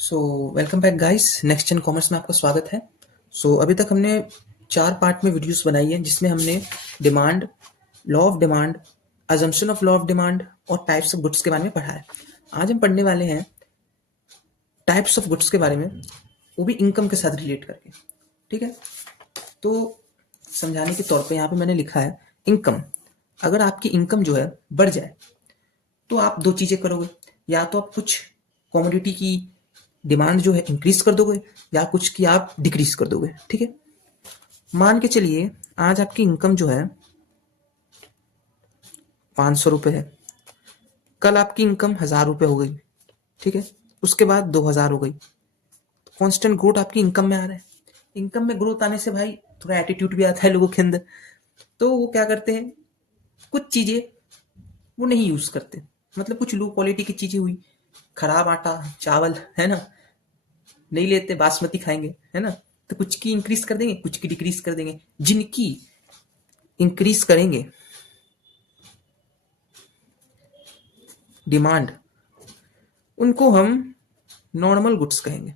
सो welcome back guys, next gen commerce में आपका स्वागत है। अभी तक हमने 4 पार्ट में वीडियोस बनाई है जिसमें हमने demand, law of demand, assumption of law of demand और टाइप्स ऑफ गुड्स के बारे में पढ़ा है। आज हम पढ़ने वाले हैं टाइप्स ऑफ गुड्स के बारे में, वो भी इनकम के साथ रिलेट करके। ठीक है, तो समझाने के तौर पे यहाँ पे मैंने लिखा है इनकम। अगर आपकी इनकम जो है बढ़ जाए तो आप 2 चीज़ें करोगे, या तो आप कुछ कमोडिटी की डिमांड जो है इंक्रीज कर दोगे या कुछ की आप डिक्रीज कर दोगे। ठीक है, मान के चलिए आज आपकी इनकम जो है 500 रुपये है, कल आपकी इनकम 1000 रुपये हो गई। ठीक है, उसके बाद 2000 हो गई। कांस्टेंट ग्रोथ आपकी इनकम में आ रहा है। इनकम में ग्रोथ आने से भाई थोड़ा एटीट्यूड भी आता है लोगों के अंदर, तो वो क्या करते हैं, कुछ चीजें वो नहीं यूज करते। मतलब कुछ लो क्वालिटी की चीजें हुई, खराब आटा चावल है ना, नहीं लेते, बासमती खाएंगे है ना, तो कुछ की इंक्रीज कर देंगे, कुछ की डिक्रीज कर देंगे। जिनकी इंक्रीज करेंगे डिमांड, उनको हम नॉर्मल गुड्स कहेंगे।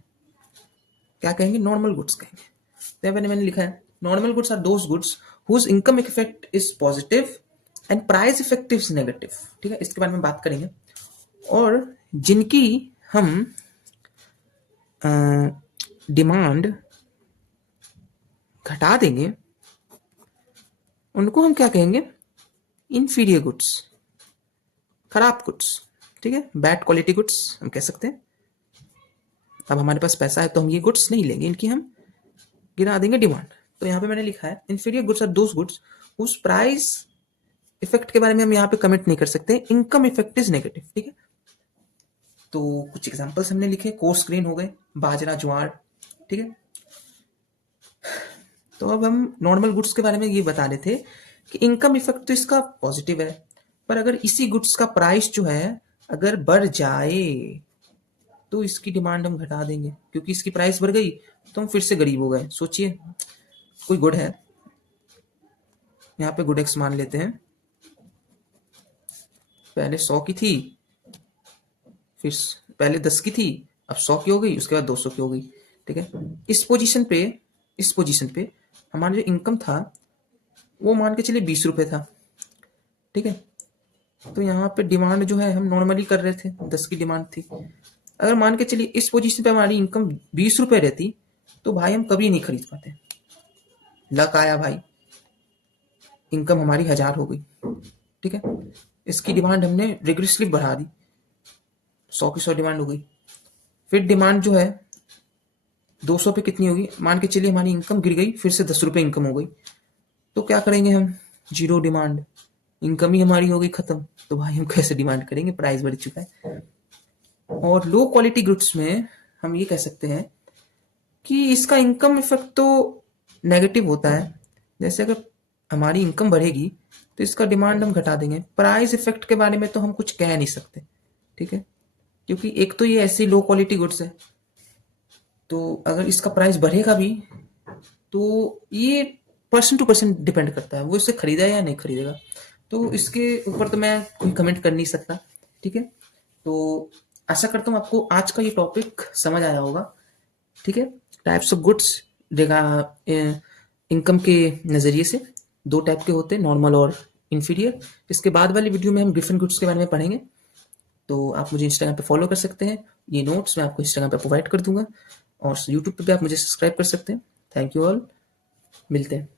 क्या कहेंगे? नॉर्मल गुड्स कहेंगे। तो मैंने लिखा है normal goods are those goods whose income effect is positive and price effect is negative. ठीक है, इसके बारे में बात करेंगे। और जिनकी हम डिमांड घटा देंगे उनको हम क्या कहेंगे? इंफीरियर गुड्स, खराब गुड्स। ठीक है, बैड क्वालिटी गुड्स हम कह सकते हैं। अब हमारे पास पैसा है तो हम ये गुड्स नहीं लेंगे, इनकी हम गिरा देंगे डिमांड। तो यहाँ पे मैंने लिखा है inferior goods are those goods उस प्राइस इफेक्ट के बारे में हम यहाँ पे कमेंट नहीं कर सकते, इनकम इफेक्ट इज नेगेटिव। ठीक है, तो कुछ एग्जांपल्स हमने लिखे, कोर्स ग्रेन हो गए, बाजरा, ज्वार। ठीक है, तो अब हम नॉर्मल गुड्स के बारे में ये बता रहे थे कि इनकम इफेक्ट तो इसका पॉजिटिव है, पर अगर इसी गुड्स का प्राइस जो है अगर बढ़ जाए तो इसकी डिमांड हम घटा देंगे, क्योंकि इसकी प्राइस बढ़ गई तो हम फिर से गरीब हो गए। सोचिए, कोई गुड है, यहाँ पे गुड एक्स मान लेते हैं, पहले 100 की थी, फिर पहले 10 की थी, अब 100 की हो गई, उसके बाद 200 की हो गई। ठीक है, इस पोजीशन पे हमारा जो इनकम था वो मान के चलिए 20 रुपए था। ठीक है, तो यहाँ पे डिमांड जो है हम नॉर्मली कर रहे थे, 10 की डिमांड थी। अगर मान के चलिए इस पोजीशन पे हमारी इनकम 20 रुपए रहती तो भाई हम कभी नहीं खरीद पाते। लक आया भाई, इनकम हमारी 1000 हो गई। ठीक है, इसकी डिमांड हमने रिग्रेसली बढ़ा दी, 100 की 100 डिमांड हो गई। फिर डिमांड जो है 200 पे कितनी होगी? मान के चलिए हमारी इनकम गिर गई, फिर से 10 रुपए इनकम हो गई। तो क्या करेंगे हम? जीरो डिमांड, इनकम ही हमारी हो गई खत्म। तो भाई हम कैसे डिमांड करेंगे, प्राइस बढ़ चुका है। और लो क्वालिटी गुड्स में हम ये कह सकते हैं कि इसका इनकम इफेक्ट तो नेगेटिव होता है। जैसे अगर हमारी इनकम बढ़ेगी तो इसका डिमांड हम घटा देंगे, प्राइस इफेक्ट के बारे में तो हम कुछ कह नहीं सकते। ठीक है, क्योंकि एक तो ये ऐसी लो क्वालिटी गुड्स है, तो अगर इसका प्राइस बढ़ेगा भी तो ये पर्सन टू पर्सन डिपेंड करता है, वो इसे खरीदा या नहीं खरीदेगा। तो इसके ऊपर तो मैं कोई कमेंट कर नहीं सकता। ठीक है, तो आशा करता हूँ आपको आज का ये टॉपिक समझ आया होगा। ठीक है, टाइप्स ऑफ गुड्स देगा इनकम के नज़रिए से 2 टाइप के होते हैं, नॉर्मल और इंफीरियर। इसके बाद वाली वीडियो में हम डिफरेंट गुड्स के बारे में पढ़ेंगे। तो आप मुझे इंस्टाग्राम पे फॉलो कर सकते हैं, ये नोट्स मैं आपको इंस्टाग्राम पे प्रोवाइड कर दूंगा, और यूट्यूब पे भी आप मुझे सब्सक्राइब कर सकते हैं। थैंक यू ऑल, मिलते हैं।